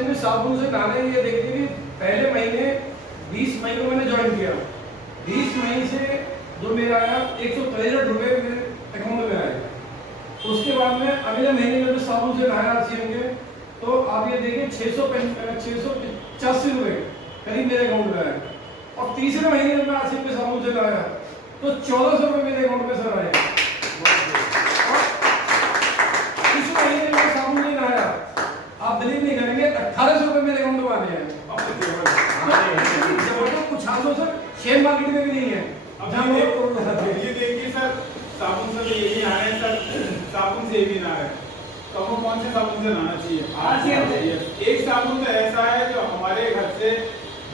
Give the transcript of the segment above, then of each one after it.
RCM में साबुन से नहाने ये देखिए कि पहले महीने 20 मई को मैंने ज्वाइन किया, 20 मई से जो मेरा आया 163 रुपये मेरे अकाउंट में आए। उसके बाद में अगले महीने में साबुन से नहाया आरसीएम के, तो आप ये देखिए 685 रुपये करीब मेरे अकाउंट में आए। और तीसरे महीने में आरसीएम के साबुन से नहाया तो 1400 रुपये मेरे अकाउंट में सर आए। इस महीने में साबुन नहीं नहाया, आप बिलीव नहीं करेंगे 1800 रुपये मेरे अकाउंट में आने हैं। कुछ हाथों सर शेयर मार्केट में भी नहीं है। अब ये देखिए सर, साबुन से ये भी आ रहे हैं सर, साबुन से ये भी ना है, तो हमको कौन से साबुन से नहाना चाहिए? एक साबुन तो ऐसा है जो हमारे घर से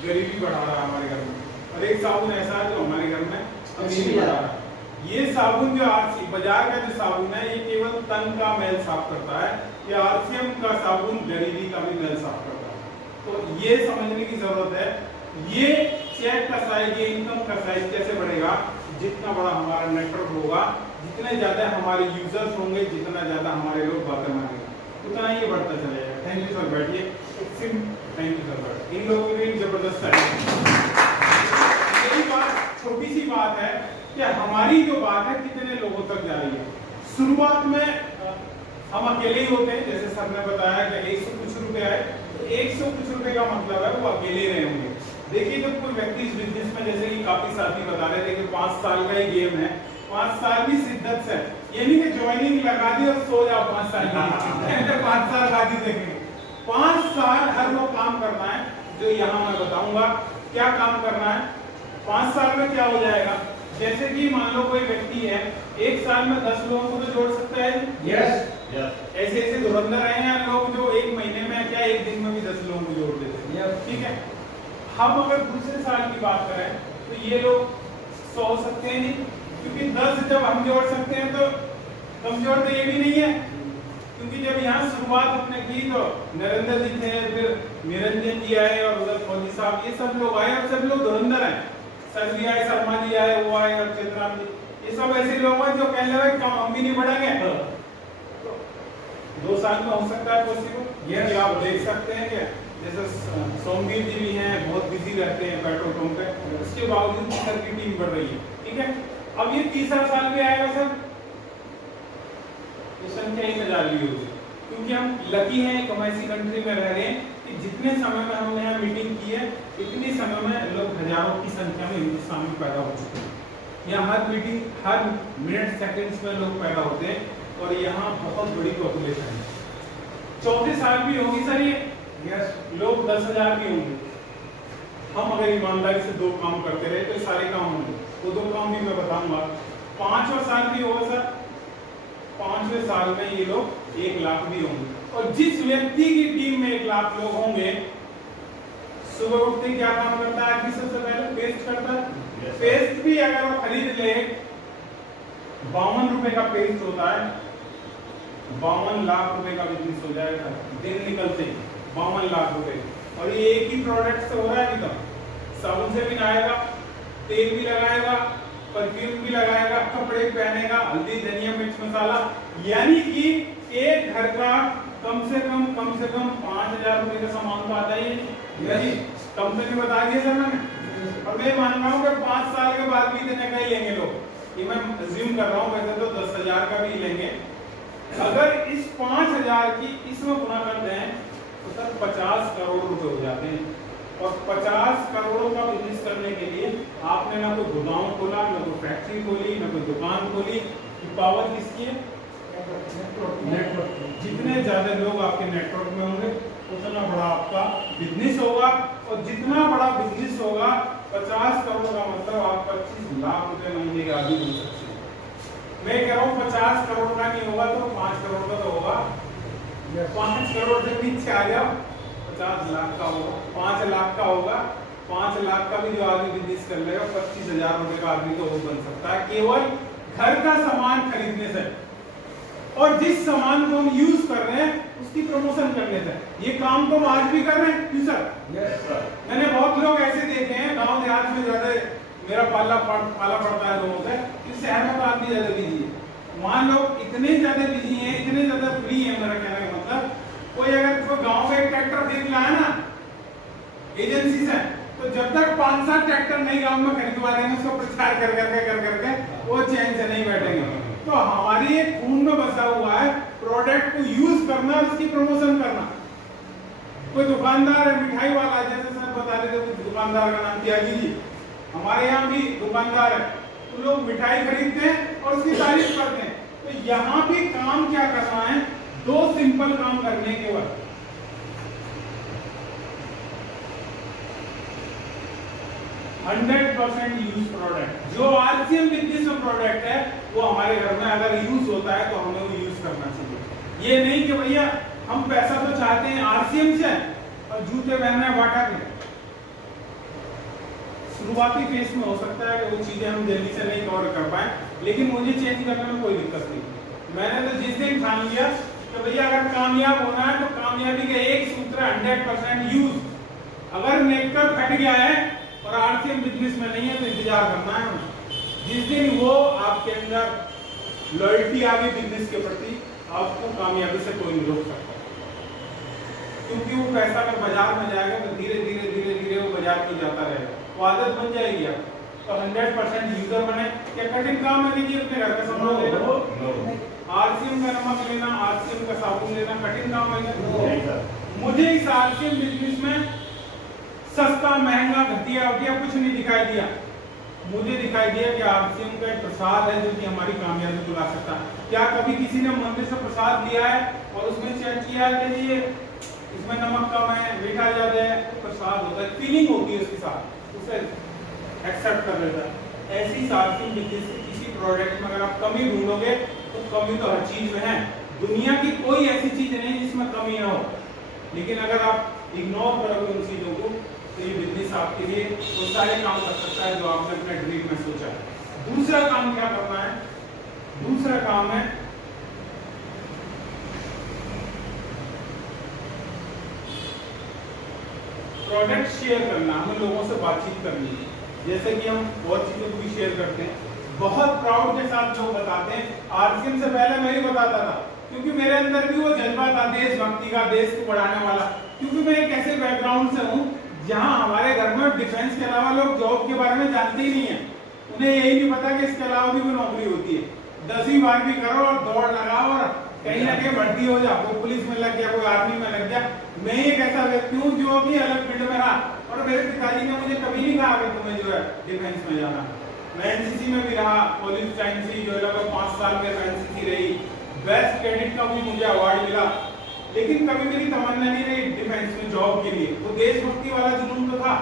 गरीबी बढ़ा रहा है हमारे घर में, और एक साबुन ऐसा है जो हमारे घर में अमीरी बढ़ा रहा है। ये साबुन जो आरसी बाजार का जो साबुन है ये केवल तन का मैल साफ करता है, ये आरसीएम का साबुन गरीबी का भी मैल साफ करता है। तो ये समझने की जरूरत है। ये चेक का साइज, ये इनकम का साइज कैसे बढ़ेगा? जितना बड़ा हमारा नेटवर्क होगा, जितने ज्यादा हमारे यूजर्स होंगे, जितना ज्यादा हमारे लोग बातें मानेंगे, उतना ये बढ़ता चलेगा। थैंक यू सर, बैठिए। थैंक यू सर, बैठ। इन लोगों की जबरदस्त है। यही बात, छोटी सी बात है कि हमारी जो बात है कितने लोगों तक जा रही है। शुरुआत में हम अकेले ही होते हैं, जैसे सर ने बताया कि 100 कुछ रुपए आए, तो 100 कुछ रुपए का मतलब है वो अकेले रहे होंगे। देखिए जब कोई व्यक्ति इस बिजनेस में, जैसे कि काफी साथी बता रहे थे कि 5 साल का ही गेम है, 5 साल भी शिद्दत से, ये नहीं कि ज्वाइनिंग लगा दी और सो जाओ 5 साल की 5 साल बाकी देखेंगे। 5 साल हर वो काम करना है जो यहाँ मैं बताऊंगा। क्या काम करना है 5 साल में, क्या हो जाएगा? जैसे कि मान लो कोई व्यक्ति है, 1 साल में 10 लोगों को तो जोड़ सकता है। यस, ऐसे ऐसे धुरंधर रहे हैं लोग जो 1 महीने में क्या 1 दिन में भी 10 लोगों को जोड़ देते हैं। ठीक है, हम अगर दूसरे साल की बात करें तो ये लोग 100 हो सकते हैं नहीं, क्योंकि 10 जब हम जोड़ सकते हैं तो कमजोर तो ये भी नहीं है, क्योंकि जब यहाँ शुरुआत हमने की तो नरेंद्र जी थे, फिर निरंजन जी आए और उधर फौजी साहब, ये सब लोग आए और सब लोग धुरंधर हैं। सर भी आए, शर्मा जी आए, वो आए और चित्राम जी, ये सब ऐसे लोग हैं जो कहने लगे कम हम भी नहीं बढ़ेंगे। तो 2 साल में हो सकता है पॉसिबल। ये आप देख सकते हैं कि जैसे सोमवीर जी भी हैं, बहुत बिजी रहते हैं पेट्रोल पंप पे, उसके बावजूद सर की टीम बढ़ रही है। ठीक है, अब ये तीसरा साल भी आएगा सर, ये संख्या ही में जा रही होगी, क्योंकि हम लकी हैं, एक ऐसी कंट्री में रह रहे हैं कि जितने समय में हमने यहाँ मीटिंग की है, इतनी समय में लोग हजारों की संख्या में हिंदुस्तान में पैदा हो चुके हैं। यहाँ हर मीटिंग, हर मिनट सेकंड्स में लोग पैदा होते हैं, और यहाँ बहुत बड़ी पॉपुलेशन है। चौथे साल भी होगी सर ये, यस, लोग 10,000 भी होंगे। हम अगर ईमानदारी से 2 काम करते रहे तो सारे काम होंगे। वो 2 काम भी मैं बताऊंगा। 5वां साल भी होगा सर, 5वें साल में ये लोग 1 लाख भी होंगे। और जिस व्यक्ति की टीम में 1 लाख लोग होंगे, सुबह उठते क्या काम करता है? सबसे पहले पेस्ट करता है। पेस्ट भी अगर वो खरीद ले, 52 रुपए का पेस्ट होता है, 52 लाख रुपए का बिजनेस हो जाएगा दिन निकलते ही, 52 लाख रुपए। और ये एक ही प्रोडक्ट से हो रहा है अभी तक। साबुन से भी नहाएगा, तेल भी लगाएगा, परफ्यूम भी लगाएगा, कपड़े पहनेगा, हल्दी, धनिया, मिर्च, मसाला, यानी कि एक घर का कम से कम 5,000 रुपए का सामान तो आता ही है। कम से नहीं बता दिया सर मैंने, और मैं मान रहा हूँ कि 5 साल के बाद भी इतने का ही लेंगे लोग। ये मैं अज्यूम कर रहा हूँ, वैसे तो 10,000 का भी लेंगे। अगर इस 5,000 की इसमें गुना करते हैं तो सर 50 करोड़ रुपए हो जाते हैं। और 50 करोड़ों का बिजनेस करने के लिए आपने ना कोई गोदाम खोला, ना कोई फैक्ट्री खोली, ना कोई दुकान खोली। पावर किसकी है? नेटवर्क। जितने ज्यादा लोग आपके नेटवर्क में होंगे उतना बड़ा आपका बिजनेस होगा, और जितना बड़ा बिजनेस होगा 50 करोड़ का मतलब आप 25 लाख रुपए महीने के आदमी बन सकते हैं। मैं कह रहा हूँ 50 करोड़ का नहीं होगा तो 5 करोड़ का तो होगा। 5 करोड़ से नीचे आ जाओ, 50 लाख का होगा, 5 लाख का होगा। 5 लाख का भी जो आदमी बिजनेस कर लेगा, 25,000 रुपए का आदमी तो वो बन सकता है केवल घर का सामान खरीदने से, और जिस सामान को हम यूज कर रहे हैं उसकी प्रमोशन करने से। ये काम तो हम आज भी कर रहे हैं। क्यों सर? Yes sir. मैंने बहुत लोग ऐसे देखे हैं, गांव देहात में ज्यादा मेरा पाला पड़ता है लोगों से, कि शहर में तो आदमी ज्यादा बिजी है। वहां लोग इतने ज्यादा बिजी हैं, इतने ज्यादा फ्री है, मेरा कहने का मतलब कोई अगर कोई गांव में एक ट्रैक्टर खरीद रहा है ना एजेंसी से, तो जब तक 5-7 ट्रैक्टर नई गांव में खरीदवा देंगे उसको प्रचार कर करके वो चैन से नहीं बैठेंगे। तो हमारी एक खून में बसा हुआ है प्रोडक्ट को यूज करना और उसकी प्रमोशन करना। कोई दुकानदार है, मिठाई वाला, जैसे सर बता रहे थे दुकानदार का नाम त्यागी जी, हमारे यहाँ भी दुकानदार है, तो लोग मिठाई खरीदते हैं और उसकी तारीफ करते हैं। तो यहाँ भी काम क्या करना है, 2 सिंपल काम करने के बाद 100% यूज प्रोडक्ट। जो आरसीएम बिजनेस में प्रोडक्ट है वो हमारे घर में अगर यूज होता है तो हमें वो यूज करना चाहिए। ये नहीं कि भैया हम पैसा तो चाहते हैं आरसीएम से और जूते पहनना है बाटा के। शुरुआती फेज में हो सकता है कि वो चीजें हम जल्दी से नहीं कवर कर पाए, लेकिन मुझे चेंज करने में कोई दिक्कत नहीं। मैंने तो जिस दिन ठान लिया तो भैया अगर कामयाब होना है तो कामयाबी का एक सूत्र 100% यूज। अगर नेकर फट गया है और आरसीएम बिजनेस में नहीं है तो इंतजार करना है। जिस दिन वो आपके अंदर लॉयल्टी आ गई बिजनेस के प्रति, आपको कामयाबी से कोई नहीं रोक सकता। क्योंकि वो पैसा अगर बाजार में जाएगा तो धीरे धीरे धीरे धीरे वो बाजार में जाता रहेगा, वो आदत बन जाएगी। आप तो 100% यूजर बने। क्या कठिन काम है देखिए अपने घर का सामान लेना, आरसीएम का नमक लेना, आरसीएम का साबुन लेना, कठिन काम है। मुझे इस आरसीएम बिजनेस में सस्ता महंगा घटिया वटिया कुछ नहीं दिखाई दिया। मुझे दिखाई दिया कि आरसीएम का एक प्रसाद है जो कि हमारी कामयाबी को ला सकता है। क्या कभी किसी ने मंदिर से प्रसाद लिया है और उसमें चेक किया है कि ये इसमें नमक कम है, मीठा ज्यादा है? तो प्रसाद होता है, फीलिंग होती है उसके साथ, उसे एक्सेप्ट कर लेता है। ऐसी आरसीएम बिजनेस के किसी प्रोडक्ट में अगर आप कमी ढूंढोगे तो कमी तो हर चीज में है। दुनिया की कोई ऐसी चीज नहीं जिसमें कमी ना हो, लेकिन अगर आप इग्नोर करोगे उन चीजों को तो ये बिजनेस आपके लिए वो सारे काम कर सकता है जो आपने अपने ड्रीम में सोचा है। दूसरा काम क्या करना है? दूसरा काम है प्रोडक्ट शेयर करना। हमें लोगों से बातचीत करनी है, जैसे कि हम बहुत चीजों को भी शेयर करते हैं। बहुत प्राउड के साथ लोग बताते हैं, आरसीएम से पहले मैं ही बताता था, क्योंकि मेरे अंदर भी वो जज्बा था देशभक्ति का, देश को बढ़ाने वाला। क्योंकि मैं एक ऐसे बैकग्राउंड से हूँ जहां हमारे घर में डिफेंस के अलावा लोग जॉब के बारे में जानते ही नहीं है। उन्हें यही नहीं पता कि इसके अलावा भी कोई नौकरी होती है। 10वीं 12वीं करो और दौड़ लगाओ और कहीं ना कहीं भर्ती हो जाओ, कोई पुलिस में लग गया, कोई आर्मी में लग गया। मैं एक ऐसा व्यक्ति हूँ जो कि अलग फील्ड में रहा, और मेरे पिताजी ने मुझे कभी नहीं कहा कि तुम्हें जो है डिफेंस में जाना। मैं एनसीसी में भी रहा, पुलिस टाइम से जो लगभग 5 साल में एनसीसी रही, बेस्ट कैडेट का भी मुझे अवार्ड मिला, लेकिन कभी मेरी तमन्ना नहीं रही डिफेंस में जॉब के लिए। वो देशभक्ति वाला जुनून तो था,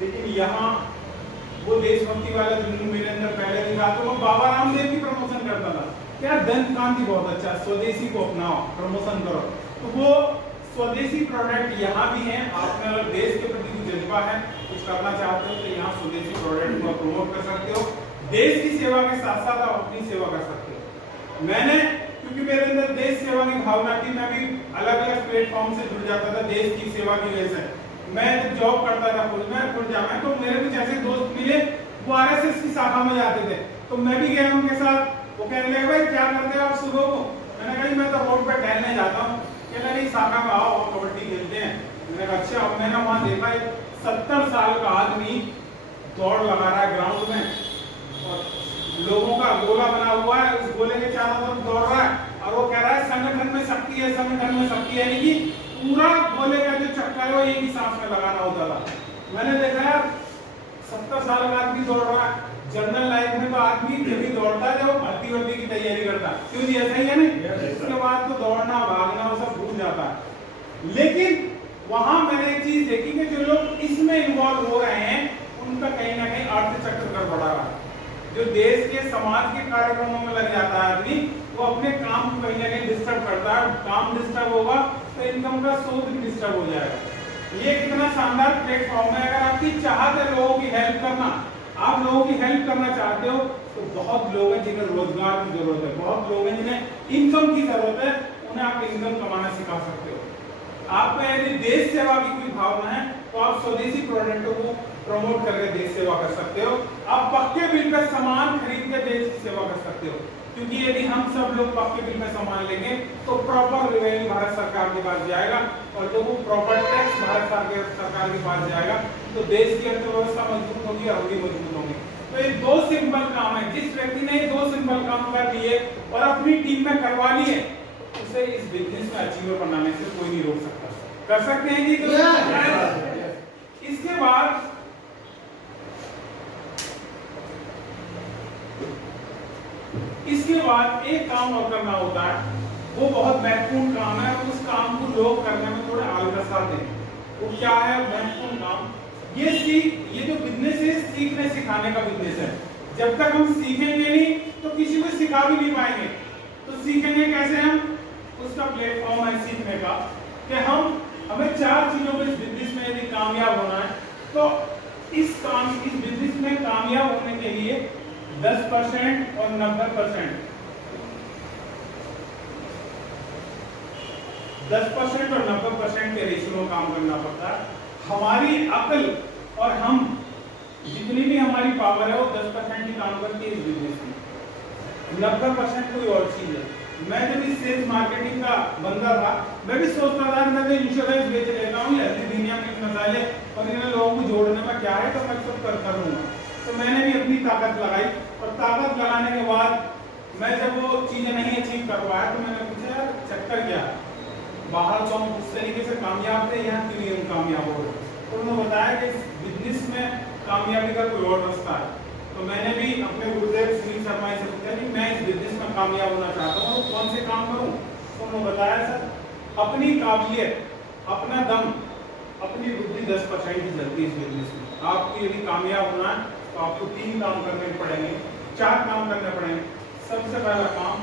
लेकिन यहाँ वो देशभक्ति वाला जुनून मेरे अंदर पहले नहीं रहा। तो मैं बाबा रामदेव की प्रमोशन करता था, क्या दंत कांति बहुत अच्छा, स्वदेशी को अपनाओ, प्रमोशन करो। तो वो स्वदेशी प्रोडक्ट यहाँ भी है। आपने अगर देश के प्रति कुछ जज्बा है, कुछ करना चाहते हो तो यहाँ स्वदेशी प्रोडक्ट को प्रमोट कर सकते हो। देश की सेवा के साथ साथ आप अपनी सेवा कर सकते हो। मैंने, क्योंकि मेरे अंदर देश सेवा की भावना थी, मैं भी अलग अलग प्लेटफॉर्म से जुड़ जाता था देश की सेवा की वजह से। मैं जॉब करता था पुलिस में, तो मेरे कुछ ऐसे दोस्त मिले वो आरएसएस की शाखा में जाते थे, तो मैं भी गया उनके साथ। वो कहने लगे भाई क्या करते हो आप सुबह को? मैंने कहा मैं तो रोड पे टहलने जाता हूँ। कहने लगे शाखा में आओ कबड्डी खेलते हैं। मैंने कहा अच्छा। मैंने वहाँ देखा 70 साल का आदमी दौड़ लगा रहा है ग्राउंड में, और लोगों का गोला बना हुआ है, उस गोले के चारों तरफ दौड़ रहा है, और वो कह रहा है संगठन में शक्ति है, संगठन में शक्ति है। यानी कि पूरा गोले का जो चक्का है वो एक ही सांस में लगाना होता था। मैंने देखा यार 70 साल का आदमी दौड़ रहा है। जनरल लाइफ में तो आदमी जब भी दौड़ता है जब भर्ती वर्ती की तैयारी करता है, क्यों जी ऐसा ही है नहीं? उसके बाद तो दौड़ना भागना वो सब भूल जाता है। लेकिन वहां मैंने एक चीज देखी कि जो लोग इसमें इन्वॉल्व हो रहे हैं उनका कहीं ना कहीं अर्थचक्र कर बढ़ा रहा है। जो देश के समाज के कार्यक्रमों में लग जाता है आदमी, वो अपने काम को कहीं ना कहीं डिस्टर्ब करता है। काम डिस्टर्ब होगा तो इनकम का सोर्स भी डिस्टर्ब हो जाएगा। ये कितना शानदार प्लेटफॉर्म है। अगर आपकी चाहत है लोगों की हेल्प करना, आप लोगों की हेल्प करना चाहते हो, तो बहुत लोग हैं जिन्हें रोजगार की जरूरत है, बहुत लोग हैं जिन्हें इनकम की जरूरत है, उन्हें आप इनकम कमाना सिखा सकते हो। आपको यदि देश सेवा की कोई भावना है तो आप स्वदेशी प्रोडक्टों को प्रमोट करके देश सेवा कर सकते हो। आप पक्के बिल पर सामान खरीद के देश की सेवा कर सकते हो। क्योंकि यदि हम सब लोग पक्के बिल में सामान लेंगे तो प्रॉपर रेवेन्यू भारत सरकार के पास जाएगा, और जब वो प्रॉपर टैक्स भारत सरकार के पास जाएगा तो देश की अर्थव्यवस्था मजबूत होगी और भी मजबूत होगी। तो ये दो सिंपल काम है, जिस व्यक्ति ने ये दो सिंपल काम कर लिए और अपनी टीम में करवा लिए, उसे इस बिजनेस में अचीवर बनाने से कोई नहीं रोक सकता। कर सकते हैं जी? इसके बाद एक काम और करना होता है, वो बहुत महत्वपूर्ण काम है, और उस काम को लोग करने में थोड़े आलसाते हैं। वो क्या है महत्वपूर्ण काम? ये जो बिजनेस है सीखने सिखाने का बिजनेस है। जब तक हम सीखेंगे नहीं तो किसी को सिखा भी नहीं पाएंगे। तो सीखेंगे कैसे हम? उसका प्लेटफॉर्म है सीखने का कि हमें 4 चीजों में इस बिजनेस में यदि कामयाब होना है, तो इस बिजनेस में कामयाब होने के लिए 10% और 90% 10% और 90% के रेशियो में काम करना पड़ता है। हमारी अकल और हम जितनी भी हमारी पावर है वो 10% ही काम करती है इस बिजनेस में, 90% कोई और चीज है। मैं जब इस सेल्स मार्केटिंग का बंदा था, मैं भी सोचता था कि मैं इंश्योरेंस बेच लेता हूँ, ऐसी दुनिया में मसाले और इन लोगों को जोड़ने में क्या है, तो मैं सब कर लूंगा। तो मैंने भी अपनी ताकत लगाई, और ताकत लगाने के बाद मैं जब वो चीजें नहीं अचीव कर पाया तो मैंने पूछा यार चक्कर क्या है, बाहर तो हम उस तरीके से कामयाब थे, यहाँ क्यों नहीं हम कामयाब हो रहे? तो उन्होंने बताया कि इस बिजनेस में कामयाबी का कोई और रास्ता है। तो मैंने भी अपने गुरुदेव सुनील शर्मा से पूछा कि मैं इस बिजनेस में कामयाब होना चाहता हूँ, तो कौन से काम करूँ? तो उन्होंने बताया सर अपनी काबिलियत, अपना दम, अपनी बुद्धि 10% ही चलती है इस बिजनेस में। आपको यदि कामयाब होना है तो आपको 3 काम करने पड़ेंगे, 4 काम करने पड़ेंगे। सबसे पहला काम,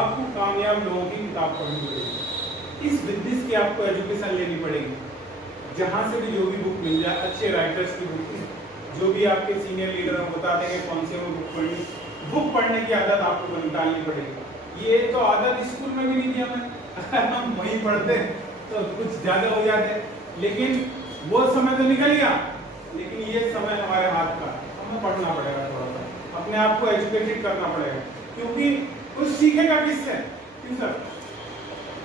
आपको कामयाब लोगों की किताब पढ़नी पड़ेगी। इस बिजनेस की आपको एजुकेशन लेनी पड़ेगी, जहां से भी जो भी बुक मिल जाए, अच्छे राइटर्स की बुक, जो भी आपके सीनियर लीडर हैं बता देंगे कौन से बुक पढ़नी। बुक पढ़ने की आदत आपको निकालनी पड़ेगी। ये तो आदत स्कूल में भी नहीं थी हमें, हम वहीं पढ़ते तो कुछ ज्यादा हो जाते, लेकिन वो समय तो निकल गया। लेकिन ये समय हमारे हाथ का, हमें पढ़ना पड़ेगा, थोड़ा सा अपने आप को एजुकेटेड करना पड़ेगा, क्योंकि कुछ सीखेगा किससे? क्यों सर?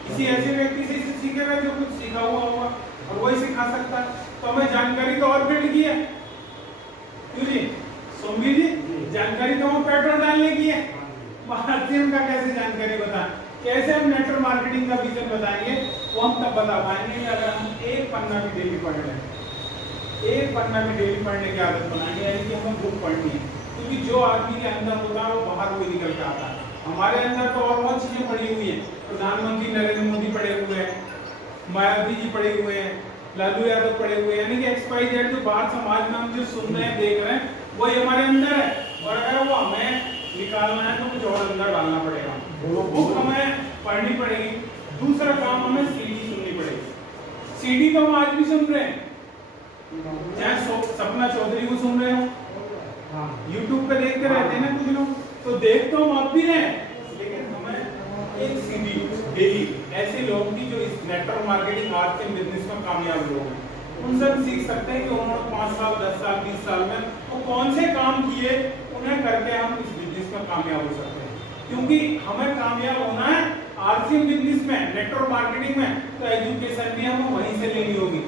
किसी ऐसे व्यक्ति से सीखेगा जो कुछ सीखा हुआ होगा और वही सिखा सकता है। तो हमें जानकारी तो और बिल्ड की है, क्यों जी सोमवी जी? जानकारी तो हम पेट्रोल डालने की है, माध्यम का कैसे जानकारी बताएं, कैसे हम नेटवर्क मार्केटिंग का विजन बताएंगे, वो हम तब बता पाएंगे अगर हम एक पन्ना भी डेली पढ़ लें, एक पन्ना भी डेली पढ़ने की आदत बनाएंगे, यानी कि हमें बुक पढ़नी है। क्योंकि जो आदमी के अंदर होता है वो बाहर वही निकल के आता है। हमारे अंदर तो और बहुत चीजें पड़ी हुई है, प्रधानमंत्री नरेंद्र मोदी पड़े हुए हैं, मायावती जी पड़े हुए हैं, लालू यादव पड़े हुए हैं, यानी कि XYZ जो बाहर समाज में हम जो सुन रहे हैं, देख रहे हैं, वही हमारे अंदर है। और अगर वो हमें निकालना है तो कुछ और अंदर डालना पड़ेगा, वो बुक हमें पढ़नी पड़ेगी। दूसरा काम, हमें CD सुननी पड़ेगी। CD तो हम आज भी सुन रहे हैं, चाहे सपना चौधरी को सुन रहे हो, YouTube पे देखते रहते हैं ना कुछ लोग, तो देख तो हम आप भी रहे, लेकिन हमें एक CD डेली ऐसे लोग भी जो इस नेटवर्क मार्केटिंग आज के बिजनेस में कामयाब लोग हैं, उनसे हम सीख सकते हैं कि उन्होंने 5 साल 10 साल 20 साल में वो कौन से काम किए, उन्हें करके हम इस बिजनेस में कामयाब हो सकते हैं। क्योंकि हमें कामयाब होना है RCM बिजनेस में, नेटवर्क मार्केटिंग में, तो एजुकेशन भी हमें वहीं से लेनी होगी।